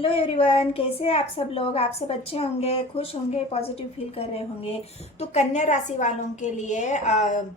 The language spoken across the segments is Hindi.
हेलो एवरीवन, कैसे हैं आप सब लोग। आप सब अच्छे होंगे, खुश होंगे, पॉजिटिव फील कर रहे होंगे। तो कन्या राशि वालों के लिए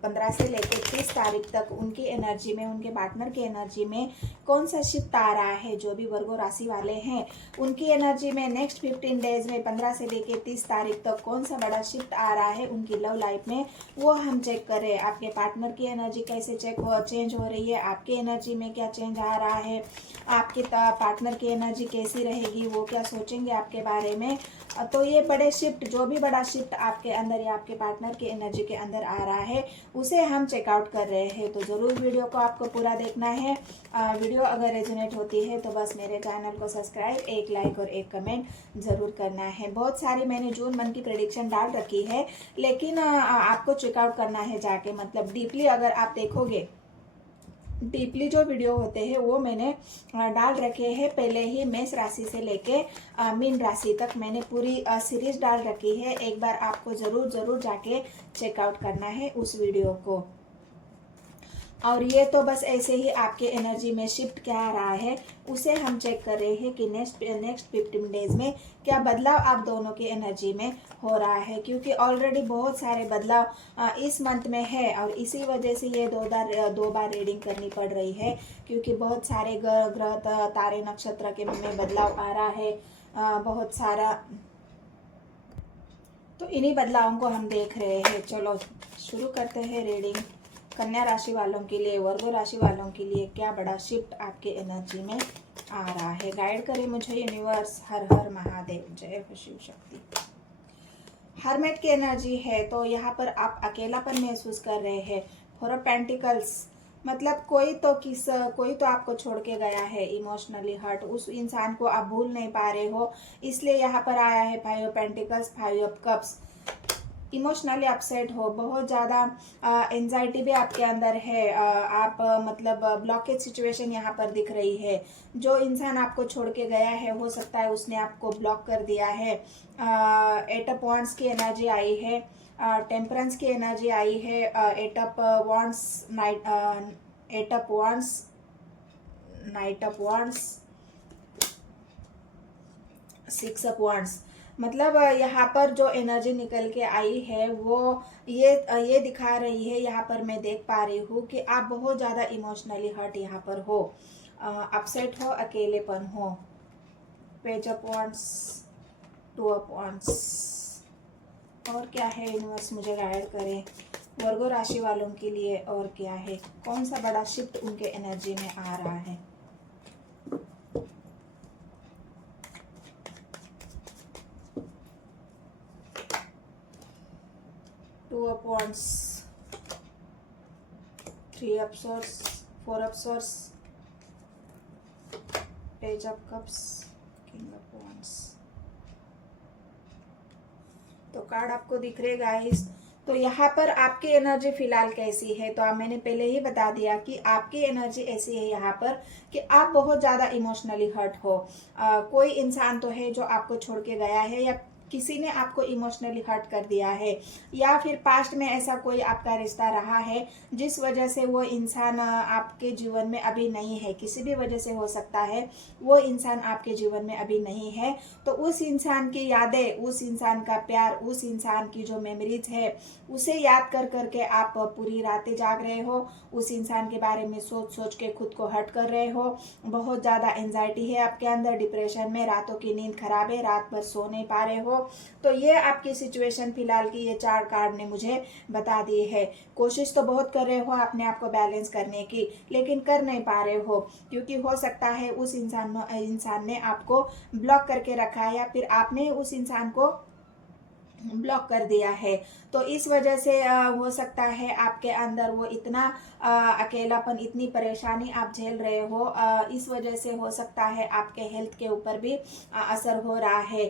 15 से लेकर 30 तारीख तक उनकी एनर्जी में, उनके पार्टनर की एनर्जी में कौन सा शिफ्ट आ रहा है। जो भी वर्गो राशि वाले हैं उनकी एनर्जी में नेक्स्ट 15 डेज में 15 से लेकर 30 तारीख तक कौन सा बड़ा शिफ्ट आ रहा है उनकी लव लाइफ में, वो हम चेक करें। आपके पार्टनर की एनर्जी कैसे चेंज हो रही है, आपकी एनर्जी में क्या चेंज आ रहा है, आपके पार्टनर की एनर्जी कैसी रहेगी, वो क्या सोचेंगे आपके बारे में। तो ये बड़े शिफ्ट, जो भी बड़ा शिफ्ट आपके अंदर या आपके पार्टनर की एनर्जी के अंदर आ रहा है उसे हम चेकआउट कर रहे हैं। तो ज़रूर वीडियो को आपको पूरा देखना है। वीडियो अगर रेजोनेट होती है तो बस मेरे चैनल को सब्सक्राइब, एक लाइक और एक कमेंट ज़रूर करना है। बहुत सारी मैंने जून मंथ की प्रेडिक्शन डाल रखी है, लेकिन आपको चेकआउट करना है जाके, मतलब डीपली अगर आप देखोगे, डीपली जो वीडियो होते हैं वो मैंने डाल रखे हैं पहले ही। मेष राशि से लेके मीन राशि तक मैंने पूरी सीरीज डाल रखी है। एक बार आपको ज़रूर जाके चेकआउट करना है उस वीडियो को। और ये तो बस ऐसे ही आपके एनर्जी में शिफ्ट क्या आ रहा है उसे हम चेक कर रहे हैं कि नेक्स्ट 15 डेज में क्या बदलाव आप दोनों की एनर्जी में हो रहा है। क्योंकि ऑलरेडी बहुत सारे बदलाव इस मंथ में है और इसी वजह से ये दो बार रीडिंग करनी पड़ रही है। क्योंकि बहुत सारे ग्रह तारे नक्षत्र के में बदलाव आ रहा है बहुत सारा। तो इन्हीं बदलावों को हम देख रहे हैं। चलो शुरू करते हैं रीडिंग। कन्या राशि वालों के लिए, वर्गो राशि वालों के लिए क्या बड़ा शिफ्ट आपके एनर्जी में आ रहा है। गाइड करे मुझे यूनिवर्स। हर हर महादेव, जय हो शिव शक्ति। हरमेट की एनर्जी है तो यहाँ पर आप अकेलापन महसूस कर रहे हैं। फोर ऑफ पेंटिकल्स मतलब कोई तो आपको छोड़ के गया है, इमोशनली हर्ट, उस इंसान को आप भूल नहीं पा रहे हो, इसलिए यहाँ पर आया है 5 of pentacles, 5 of cups. Emotionally upset हो, बहुत ज़्यादा एंजाइटी भी आपके अंदर है। आप मतलब ब्लॉकेज सिचुएशन यहाँ पर दिख रही है। जो इंसान आपको छोड़ के गया है हो सकता है उसने आपको ब्लॉक कर दिया है। 8 ऑफ वांड्स की एनर्जी आई है, टेम्परेंस की एनर्जी आई है, 8 of wands, 8 of wands, night of wands, 6 of wands. मतलब यहाँ पर जो एनर्जी निकल के आई है वो ये दिखा रही है। यहाँ पर मैं देख पा रही हूँ कि आप बहुत ज़्यादा इमोशनली हर्ट यहाँ पर हो, अपसेट हो, अकेलेपन हो। Page of wands, 2 of wands. और क्या है यूनिवर्स, मुझे गाइड करें वर्गो राशि वालों के लिए। और क्या है, कौन सा बड़ा शिफ्ट उनके एनर्जी में आ रहा है। Two of Wands, 3 of Swords, 4 of Swords, Page of Cups, King of Wands। तो कार्ड आपको दिख रहे गाइस। तो यहाँ पर आपकी एनर्जी फिलहाल कैसी है, तो मैंने पहले ही बता दिया कि आपकी एनर्जी ऐसी है यहाँ पर कि आप बहुत ज़्यादा इमोशनली हर्ट हो। कोई इंसान तो है जो आपको छोड़ के गया है, या किसी ने आपको इमोशनली हर्ट कर दिया है, या फिर पास्ट में ऐसा कोई आपका रिश्ता रहा है जिस वजह से वो इंसान आपके जीवन में अभी नहीं है। किसी भी वजह से हो सकता है वो इंसान आपके जीवन में अभी नहीं है। तो उस इंसान की यादें, उस इंसान का प्यार, उस इंसान की जो मेमोरीज है उसे याद कर करके आप पूरी रातें जाग रहे हो। उस इंसान के बारे में सोच के खुद को हर्ट कर रहे हो। बहुत ज़्यादा एंजाइटी है आपके अंदर, डिप्रेशन में, रातों की नींद खराब है, रात भर सो नहीं पा रहे हो। तो ये आपकी सिचुएशन फिलहाल की ये 4 कार्ड ने मुझे बता दी है। कोशिश तो बहुत कर रहे हो अपने आप को बैलेंस करने की, लेकिन कर नहीं पा रहे हो। क्योंकि हो सकता है उस इंसान ने आपको ब्लॉक करके रखा है, या फिर आपने उस इंसान को ब्लॉक कर दिया है। तो इस वजह से हो सकता है आपके अंदर वो इतना अकेलापन, इतनी परेशानी आप झेल रहे हो। इस वजह से हो सकता है आपके हेल्थ के ऊपर भी असर हो रहा है।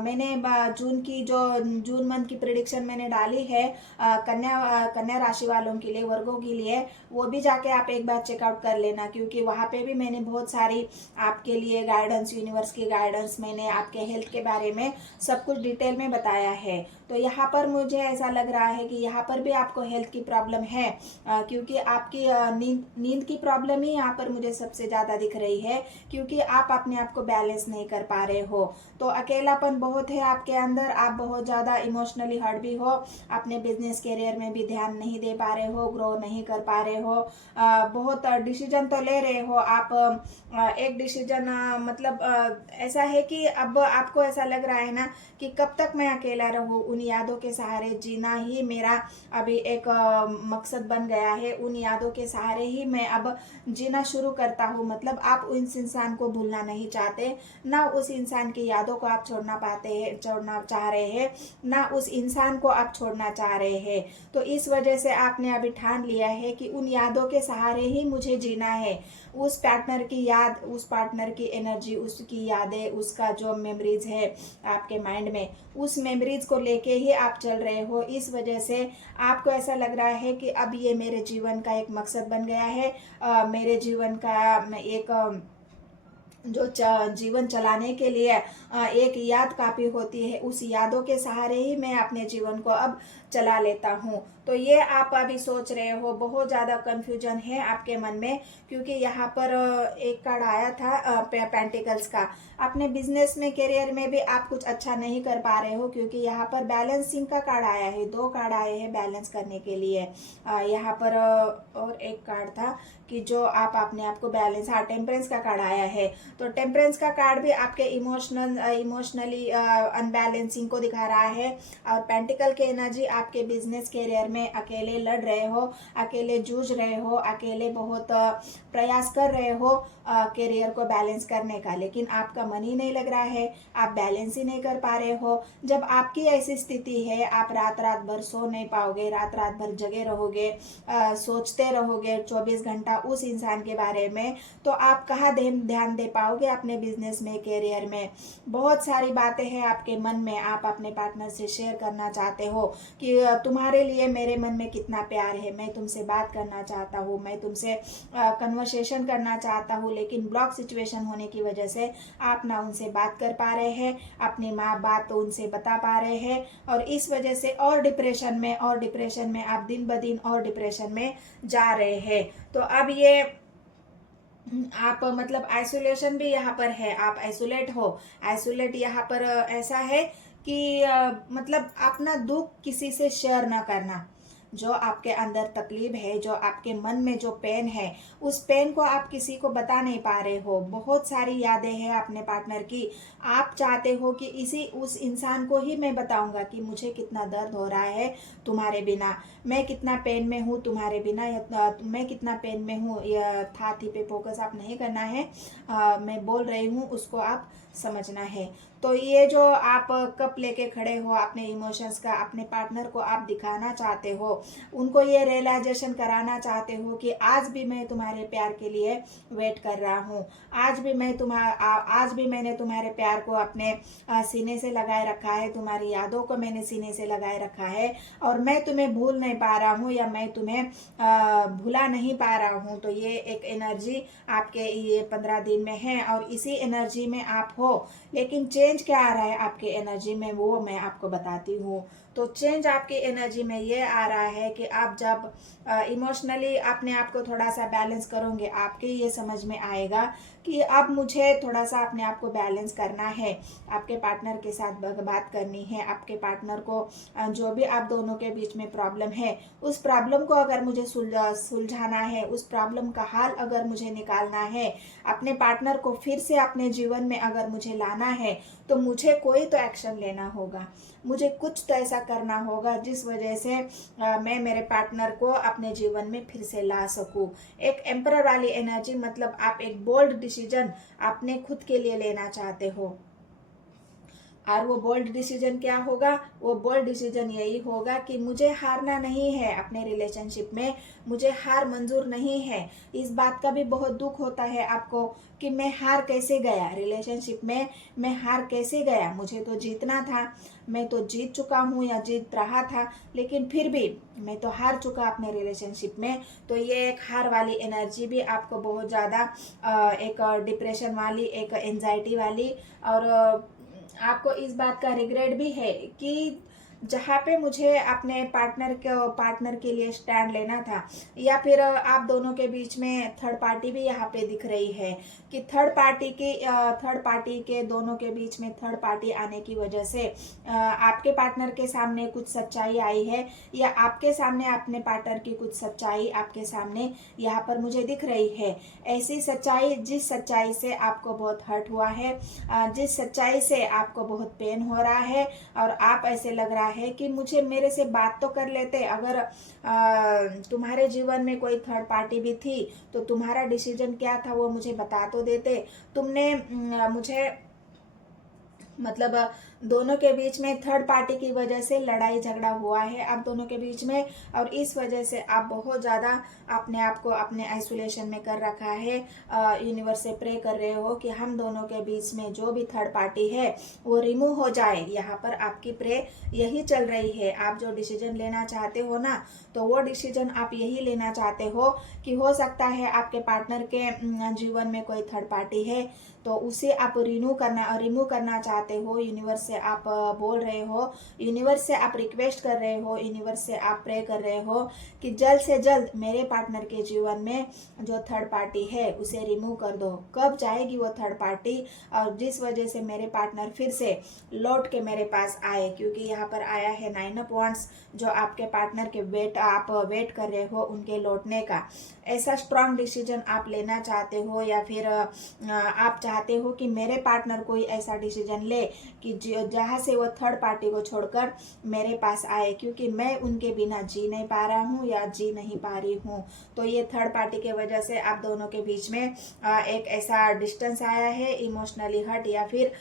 मैंने जून मंथ की प्रिडिक्शन मैंने डाली है कन्या राशि वालों के लिए, वर्गों के लिए, वो भी जाके आप एक बार चेकआउट कर लेना। क्योंकि वहाँ पे भी मैंने बहुत सारी आपके लिए गाइडेंस, यूनिवर्स की गाइडेंस, मैंने आपके हेल्थ के बारे में सब कुछ डिटेल में बताया है। है। तो यहाँ पर मुझे ऐसा लग रहा है कि यहाँ पर भी आपको हेल्थ की प्रॉब्लम है, क्योंकि आपकी नींद की प्रॉब्लम ही यहाँ पर मुझे सबसे ज़्यादा दिख रही है, क्योंकि आप अपने आप को बैलेंस नहीं कर पा रहे हो। तो अकेलापन बहुत है आपके अंदर, आप बहुत ज़्यादा इमोशनली हर्ट भी हो, अपने बिजनेस करियर में भी ध्यान नहीं दे पा रहे हो, ग्रो नहीं कर पा रहे हो, बहुत डिसीजन तो ले रहे हो आप, एक डिसीजन मतलब ऐसा है कि अब आपको ऐसा लग रहा है ना कि कब तक मैं अकेला रहूं, उन यादों के सहारे जीना ही मेरा अभी एक मकसद बन गया है, उन यादों के सहारे ही मैं अब जीना शुरू करता हूँ। मतलब आप उस इंसान को भूलना नहीं चाहते, ना उस इंसान की यादों को आप छोड़ना चाह रहे हैं, ना उस इंसान को आप छोड़ना चाह रहे हैं। तो इस वजह से आपने अभी ठान लिया है कि उन यादों के सहारे ही मुझे जीना है। उस पार्टनर की याद, उस पार्टनर की एनर्जी, उसकी यादें, उसका जो मेमोरीज है आपके माइंड में, उस मेमोरीज को लेके ही आप चल रहे हो। इस वजह से आपको ऐसा लग रहा है कि अब ये मेरे जीवन का एक मकसद बन गया है, मेरे जीवन का एक जो जीवन चलाने के लिए एक याद काफ़ी होती है, उस यादों के सहारे ही मैं अपने जीवन को अब चला लेता हूँ। तो ये आप अभी सोच रहे हो, बहुत ज़्यादा कन्फ्यूजन है आपके मन में, क्योंकि यहाँ पर एक कार्ड आया था पेंटिकल्स का। अपने बिजनेस में, करियर में भी आप कुछ अच्छा नहीं कर पा रहे हो, क्योंकि यहाँ पर बैलेंसिंग का कार्ड आया है, 2 कार्ड आए हैं बैलेंस करने के लिए। यहाँ पर और एक कार्ड था कि जो आप अपने आप को बैलेंस, हाँ टेम्परेंस का कार्ड आया है। तो टेम्परेंस का कार्ड भी आपके इमोशनली अनबैलेंसिंग को दिखा रहा है। और पेंटिकल की एनर्जी आपके बिजनेस करियर में अकेले लड़ रहे हो, अकेले जूझ रहे हो, अकेले बहुत प्रयास कर रहे हो करियर को बैलेंस करने का, लेकिन आपका मन ही नहीं लग रहा है, आप बैलेंस ही नहीं कर पा रहे हो। जब आपकी ऐसी स्थिति है, आप रात रात भर सो नहीं पाओगे, रात रात भर जगे रहोगे, सोचते रहोगे 24 घंटा उस इंसान के बारे में, तो आप कहाँ ध्यान दे पाओगे अपने बिजनेस में, करियर में। बहुत सारी बातें हैं आपके मन में, आप अपने पार्टनर से शेयर करना चाहते हो कि तुम्हारे लिए मेरे मन में कितना प्यार है, मैं तुमसे बात करना चाहता हूँ, मैं तुमसे कन्वर्सेशन करना चाहता हूँ, लेकिन ब्लॉक सिचुएशन होने की वजह से आप ना उनसे बात कर पा रहे हैं, अपनी माँ बात तो उनसे बता पा रहे हैं, और इस वजह से और डिप्रेशन में आप दिन ब दिन और डिप्रेशन में जा रहे हैं। तो अब ये आप मतलब आइसोलेशन भी यहाँ पर है, आप आइसोलेट हो। आइसोलेट यहाँ पर ऐसा है कि मतलब अपना दुख किसी से शेयर ना करना, जो आपके अंदर तकलीफ है, जो आपके मन में जो पेन है, उस पेन को आप किसी को बता नहीं पा रहे हो। बहुत सारी यादें हैं अपने पार्टनर की, आप चाहते हो कि उस इंसान को ही मैं बताऊंगा कि मुझे कितना दर्द हो रहा है तुम्हारे बिना, मैं कितना पेन में हूँ तुम्हारे बिना, या मैं कितना पेन में हूँ। यह था थी पे फोकस आप नहीं करना है, मैं बोल रही हूँ उसको आप समझना है। तो ये जो आप कप लेके खड़े हो अपने इमोशंस का, अपने पार्टनर को आप दिखाना चाहते हो, उनको ये रियलाइजेशन कराना चाहते हो कि आज भी मैं तुम्हारे प्यार के लिए वेट कर रहा हूँ, आज भी मैंने तुम्हारे प्यार को अपने सीने से लगाए रखा है, तुम्हारी यादों को मैंने सीने से लगाए रखा है, और मैं तुम्हें भूल नहीं पा रहा हूँ, या मैं तुम्हें भुला नहीं पा रहा हूँ। तो ये एक एनर्जी आपके ये 15 दिन में है, और इसी एनर्जी में आप हो। लेकिन चेंज क्या आ रहा है आपके एनर्जी में, वो मैं आपको बताती हूँ। तो चेंज आपकी एनर्जी में ये आ रहा है कि आप जब इमोशनली अपने आप को थोड़ा सा बैलेंस करोगे, आपके ये समझ में आएगा कि अब मुझे थोड़ा सा अपने आप को बैलेंस करना है, आपके पार्टनर के साथ बात करनी है, आपके पार्टनर को जो भी आप दोनों के बीच में प्रॉब्लम है, उस प्रॉब्लम को अगर मुझे सुलझाना है, उस प्रॉब्लम का हल अगर मुझे निकालना है, अपने पार्टनर को फिर से अपने जीवन में अगर मुझे लाना है, तो मुझे कोई तो एक्शन लेना होगा, मुझे कुछ तो ऐसा करना होगा जिस वजह से मैं मेरे पार्टनर को अपने जीवन में फिर से ला सकूं। एक एम्परर वाली एनर्जी, मतलब आप एक बोल्ड डिसीजन अपने खुद के लिए लेना चाहते हो। और वो बोल्ड डिसीजन क्या होगा? वो बोल्ड डिसीजन यही होगा कि मुझे हारना नहीं है अपने रिलेशनशिप में, मुझे हार मंजूर नहीं है। इस बात का भी बहुत दुख होता है आपको कि मैं हार कैसे गया रिलेशनशिप में, मैं हार कैसे गया, मुझे तो जीतना था, मैं तो जीत चुका हूँ या जीत रहा था, लेकिन फिर भी मैं तो हार चुका अपने रिलेशनशिप में। तो ये एक हार वाली एनर्जी भी आपको बहुत ज़्यादा एक डिप्रेशन वाली, एक एंजाइटी वाली, और आपको इस बात का रिग्रेट भी है कि जहाँ पे मुझे अपने पार्टनर के लिए स्टैंड लेना था, या फिर आप दोनों के बीच में थर्ड पार्टी भी यहाँ पे दिख रही है कि थर्ड पार्टी के दोनों के बीच में थर्ड पार्टी आने की वजह से आपके पार्टनर के सामने कुछ सच्चाई आई है, या आपके सामने अपने पार्टनर की कुछ सच्चाई आपके सामने यहाँ पर मुझे दिख रही है। ऐसी सच्चाई, जिस सच्चाई से आपको बहुत हर्ट हुआ है, जिस सच्चाई से आपको बहुत पेन हो रहा है, और आप ऐसे लग रहा है कि मुझे मेरे से बात तो कर लेते, अगर तुम्हारे जीवन में कोई थर्ड पार्टी भी थी तो तुम्हारा डिसीजन क्या था वो मुझे बता तो देते। तुमने मुझे मतलब दोनों के बीच में थर्ड पार्टी की वजह से लड़ाई झगड़ा हुआ है आप दोनों के बीच में, और इस वजह से आप बहुत ज़्यादा अपने आप को अपने आइसोलेशन में कर रखा है। यूनिवर्स से प्रे कर रहे हो कि हम दोनों के बीच में जो भी थर्ड पार्टी है वो रिमूव हो जाए। यहाँ पर आपकी प्रे यही चल रही है। आप जो डिसीजन लेना चाहते हो ना, तो वो डिसीजन आप यही लेना चाहते हो कि हो सकता है आपके पार्टनर के जीवन में कोई थर्ड पार्टी है, तो उसे आप रिमूव करना चाहते हो। यूनिवर्स से आप बोल रहे हो, यूनिवर्स से आप रिक्वेस्ट कर रहे हो, यूनिवर्स से आप प्रे कर रहे हो कि जल्द से जल्द मेरे पार्टनर के जीवन में जो थर्ड पार्टी है उसे रिमूव कर दो। कब जाएगी वो थर्ड पार्टी, और जिस वजह से मेरे पार्टनर फिर से लौट के मेरे पास आए, क्योंकि यहाँ पर आया है 9 ऑफ वांड्स, जो आपके पार्टनर के आप वेट कर रहे हो उनके लौटने का। ऐसा स्ट्रांग डिसीजन आप लेना चाहते हो, या फिर आप चाहते हो कि मेरे पार्टनर कोई ऐसा डिसीजन ले कि जहाँ से वो थर्ड पार्टी को छोड़कर मेरे पास आए, क्योंकि मैं उनके बिना जी नहीं पा रहा हूँ या जी नहीं पा रही हूँ। तो ये थर्ड पार्टी के वजह से आप दोनों के बीच में एक ऐसा डिस्टेंस आया है, इमोशनली हर्ट, या फिर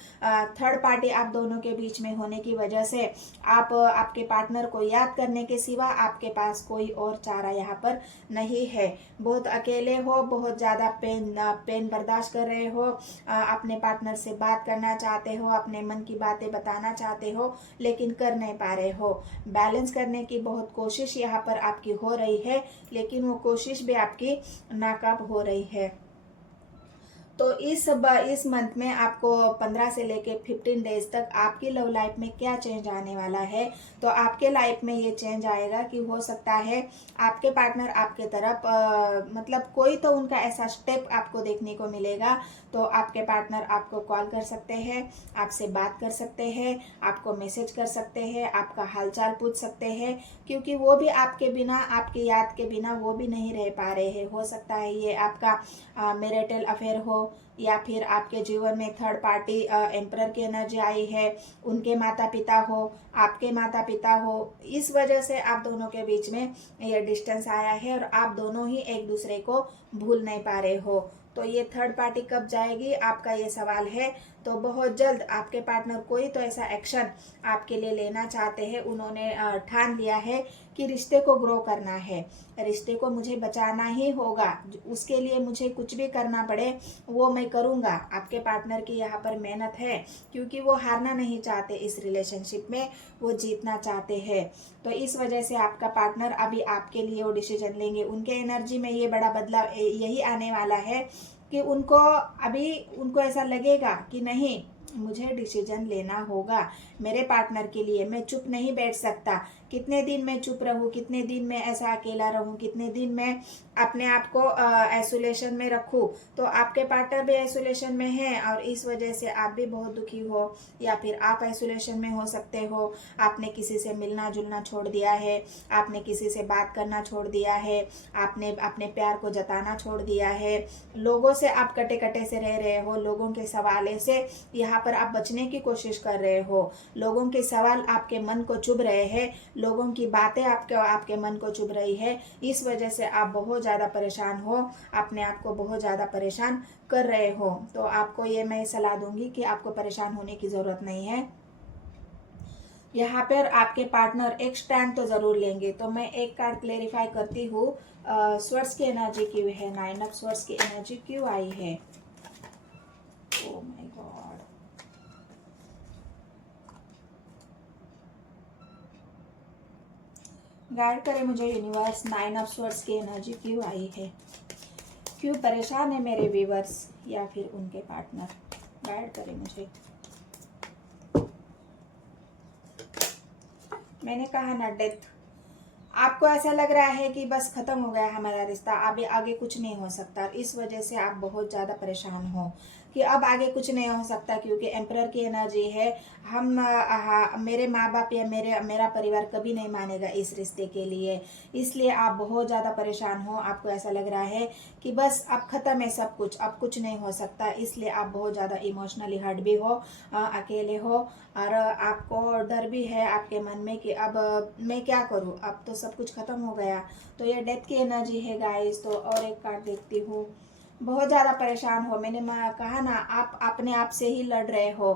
थर्ड पार्टी आप दोनों के बीच में होने की वजह से आप आपके पार्टनर को याद करने के सिवा आपके पास कोई और चारा यहाँ पर नहीं है। बहुत अकेले हो, बहुत ज़्यादा पेन बर्दाश्त कर रहे हो, अपने पार्टनर से बात करना चाहते हो, अपने मन की बातें बताना चाहते हो, लेकिन कर नहीं पा रहे हो। बैलेंस करने की बहुत कोशिश यहाँ पर आपकी हो रही है, लेकिन वो कोशिश भी आपकी नाकाम हो रही है। तो इस मंथ में आपको 15 से लेके 15 डेज तक आपकी लव लाइफ में क्या चेंज आने वाला है। तो आपके लाइफ में ये चेंज आएगा कि हो सकता है आपके पार्टनर आपके तरफ मतलब कोई तो उनका ऐसा स्टेप आपको देखने को मिलेगा। तो आपके पार्टनर आपको कॉल कर सकते हैं, आपसे बात कर सकते हैं, आपको मैसेज कर सकते हैं, आपका हालचाल पूछ सकते हैं, क्योंकि वो भी आपके बिना, आपकी याद के बिना वो भी नहीं रह पा रहे हैं। हो सकता है ये आपका मैरिटल अफेयर हो, या फिर आपके जीवन में थर्ड पार्टी एम्परर की एनर्जी आई है, उनके माता पिता हो, आपके माता पिता हो। इस वजह से आप दोनों के बीच में ये डिस्टेंस आया है और आप दोनों ही एक दूसरे को भूल नहीं पा रहे हो। तो ये थर्ड पार्टी कब जाएगी, आपका ये सवाल है। तो बहुत जल्द आपके पार्टनर कोई तो ऐसा एक्शन आपके लिए लेना चाहते हैं। उन्होंने ठान लिया है कि रिश्ते को ग्रो करना है, रिश्ते को मुझे बचाना ही होगा, उसके लिए मुझे कुछ भी करना पड़े वो मैं करूँगा। आपके पार्टनर की यहाँ पर मेहनत है, क्योंकि वो हारना नहीं चाहते इस रिलेशनशिप में, वो जीतना चाहते हैं। तो इस वजह से आपका पार्टनर अभी आपके लिए वो डिसीजन लेंगे। उनके एनर्जी में ये बड़ा बदलाव यही आने वाला है कि उनको ऐसा लगेगा कि नहीं, मुझे डिसीजन लेना होगा मेरे पार्टनर के लिए। मैं चुप नहीं बैठ सकता। कितने दिन मैं चुप रहूं, कितने दिन मैं ऐसा अकेला रहूं, कितने दिन मैं अपने आप को आइसोलेशन में रखूं। तो आपके पार्टनर भी आइसोलेशन में है, और इस वजह से आप भी बहुत दुखी हो, या फिर आप आइसोलेशन में हो सकते हो। आपने किसी से मिलना जुलना छोड़ दिया है, आपने किसी से बात करना छोड़ दिया है, आपने अपने प्यार को जताना छोड़ दिया है। लोगों से आप कटे कटे से रह रहे हो, लोगों के सवालों से यहाँ पर आप बचने की कोशिश कर रहे हो। लोगों के सवाल आपके मन को चुभ रहे हैं, लोगों की बातें आपके मन को चुभ रही है। इस वजह से आप बहुत ज़्यादा परेशान हो, अपने आप को बहुत ज़्यादा परेशान कर रहे हो। तो आपको ये मैं सलाह दूंगी कि आपको परेशान होने की ज़रूरत नहीं है। यहाँ पर आपके पार्टनर एक स्टैंड तो ज़रूर लेंगे। तो मैं एक कार्ड क्लेरिफाई करती हूँ, स्वर्ड्स की एनर्जी क्यों है, 9 ऑफ स्वर्ड्स की एनर्जी क्यों आई है। ओह माय गॉड, गाइड करे मुझे यूनिवर्स, 9 ऑफ स्वर्ड्स की एनर्जी क्यों आई है, क्यों परेशान है मेरे व्यूवर्स या फिर उनके पार्टनर। गाइड करे मुझे। मैंने कहा ना, डेथ। आपको ऐसा लग रहा है कि बस खत्म हो गया हमारा रिश्ता, अभी आगे कुछ नहीं हो सकता। इस वजह से आप बहुत ज़्यादा परेशान हो कि अब आगे कुछ नहीं हो सकता, क्योंकि एम्परर की एनर्जी है। मेरे माँ बाप या मेरा परिवार कभी नहीं मानेगा इस रिश्ते के लिए। इसलिए आप बहुत ज़्यादा परेशान हो। आपको ऐसा लग रहा है कि बस अब ख़त्म है सब कुछ, अब कुछ नहीं हो सकता। इसलिए आप बहुत ज़्यादा इमोशनली हर्ट भी हो, अकेले हो, और आपको डर भी है आपके मन में कि अब मैं क्या करूं, अब तो सब कुछ खत्म हो गया। तो ये डेथ की एनर्जी है गाइस। तो और एक कार्ड देखती हूँ। बहुत ज़्यादा परेशान हो। मैंने कहा ना, आप अपने आप से ही लड़ रहे हो।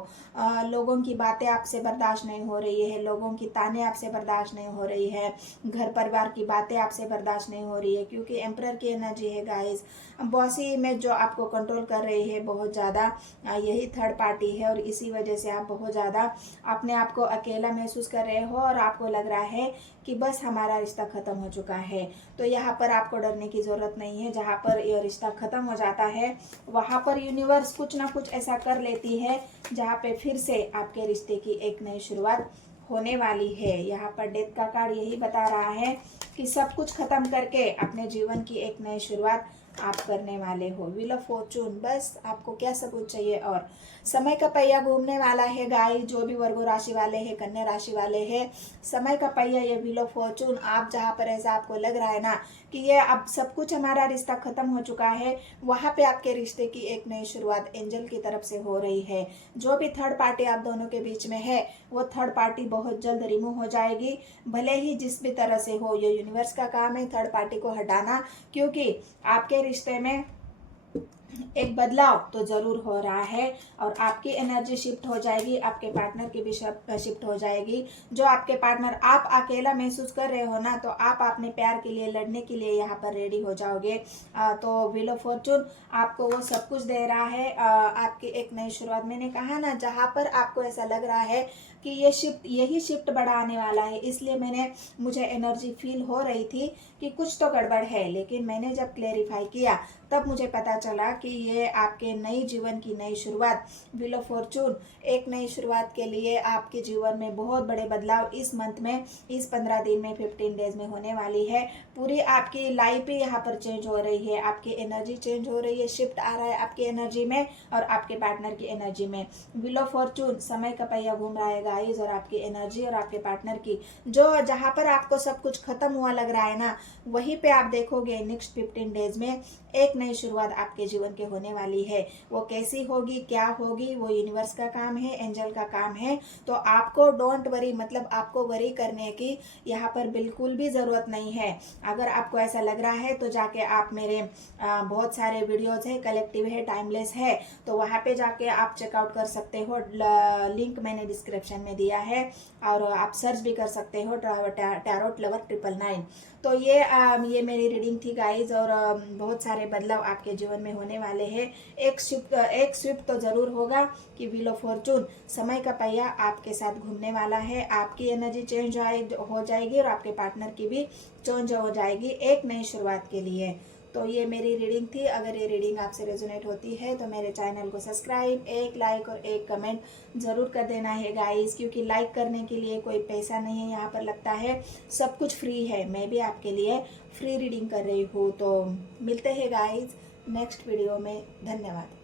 लोगों की बातें आपसे बर्दाश्त नहीं हो रही है, लोगों की ताने आपसे बर्दाश्त नहीं हो रही है, घर परिवार की बातें आपसे बर्दाश्त नहीं हो रही है, क्योंकि एम्परर की एनर्जी है गाइस। बॉसी में जो आपको कंट्रोल कर रही है बहुत ज़्यादा, यही थर्ड पार्टी है। और इसी वजह से आप बहुत ज़्यादा अपने आप को अकेला महसूस कर रहे हो, और आपको लग रहा है कि बस हमारा रिश्ता खत्म हो चुका है। तो यहाँ पर आपको डरने की ज़रूरत नहीं है। जहाँ पर यह रिश्ता खत्म हो जाता है, वहाँ पर यूनिवर्स कुछ ना कुछ ऐसा कर लेती है जहाँ पे फिर से आपके रिश्ते की एक नई शुरुआत होने वाली है। यहाँ पर डेथ का कार्ड यही बता रहा है कि सब कुछ खत्म करके अपने जीवन की एक नई शुरुआत आप करने वाले हो। व्हील ऑफ फॉर्चून, बस आपको क्या सबूत चाहिए। और समय का पहिया घूमने वाला है गाइस। जो भी वर्गो राशि वाले हैं, कन्या राशि वाले हैं, समय का पहिया ये व्हील ऑफ फॉर्चून, आप जहाँ पर ऐसा आपको लग रहा है ना कि ये अब सब कुछ हमारा रिश्ता खत्म हो चुका है, वहाँ पे आपके रिश्ते की एक नई शुरुआत एंजल की तरफ से हो रही है। जो भी थर्ड पार्टी आप दोनों के बीच में है, वो थर्ड पार्टी बहुत जल्द रिमूव हो जाएगी। भले ही जिस भी तरह से हो, ये यूनिवर्स का काम है थर्ड पार्टी को हटाना, क्योंकि आपके रिश्ते में एक बदलाव तो जरूर हो रहा है। और आपकी एनर्जी शिफ्ट हो जाएगी, आपके पार्टनर की भी शिफ्ट हो जाएगी। जो आपके पार्टनर आप अकेला महसूस कर रहे हो ना, तो आप अपने प्यार के लिए लड़ने के लिए यहाँ पर रेडी हो जाओगे। तो व्हील ऑफ फॉर्चून आपको वो सब कुछ दे रहा है, आपकी एक नई शुरुआत। मैंने कहा ना, जहाँ पर आपको ऐसा लग रहा है कि यही शिफ्ट बढ़ाने वाला है, इसलिए मुझे एनर्जी फील हो रही थी कि कुछ तो गड़बड़ है। लेकिन मैंने जब क्लेरिफाई किया, तब मुझे पता चला कि ये आपके नई जीवन की नई शुरुआत, व्हील ऑफ फॉर्चून, एक नई शुरुआत के लिए आपके जीवन में बहुत बड़े बदलाव इस मंथ में, इस 15 दिन में, 15 डेज में होने वाली है। पूरी आपकी लाइफ ही यहाँ पर चेंज हो रही है, आपकी एनर्जी चेंज हो रही है, शिफ्ट आ रहा है आपकी एनर्जी में और आपके पार्टनर की एनर्जी में। व्हील ऑफ फॉर्चून, समय का पहिया घूम रहा है गाइस, और आपकी एनर्जी और आपके पार्टनर की, जो जहाँ पर आपको सब कुछ खत्म हुआ लग रहा है ना, वहीं पे आप देखोगे नेक्स्ट 15 डेज में एक नई शुरुआत आपके जीवन के होने वाली है। वो कैसी होगी, क्या होगी, वो यूनिवर्स का काम है, एंजल का काम है। तो आपको डोंट वरी, मतलब आपको वरी करने की यहाँ पर बिल्कुल भी ज़रूरत नहीं है। अगर आपको ऐसा लग रहा है तो जाके आप मेरे बहुत सारे वीडियोज़ है, कलेक्टिव है, टाइमलेस है, तो वहाँ पे जाके आप चेकआउट कर सकते हो। लिंक मैंने डिस्क्रिप्शन में दिया है, और आप सर्च भी कर सकते हो, टैरोट लवर 999। तो ये मेरी रीडिंग थी गाइज, और बहुत सारे बदलाव आपके जीवन में होने वाले हैं। एक स्विफ्ट तो जरूर होगा कि व्हील ऑफ फॉर्चून, समय का पहिया आपके साथ घूमने वाला है। आपकी एनर्जी चेंज हो जाएगी और आपके पार्टनर की भी चेंज हो जाएगी एक नई शुरुआत के लिए। तो ये मेरी रीडिंग थी। अगर ये रीडिंग आपसे रेजोनेट होती है तो मेरे चैनल को सब्सक्राइब, एक लाइक और एक कमेंट ज़रूर कर देना है गाइस, क्योंकि लाइक करने के लिए कोई पैसा नहीं है यहाँ पर लगता है, सब कुछ फ्री है। मैं भी आपके लिए फ्री रीडिंग कर रही हूँ। तो मिलते हैं गाइस नेक्स्ट वीडियो में। धन्यवाद।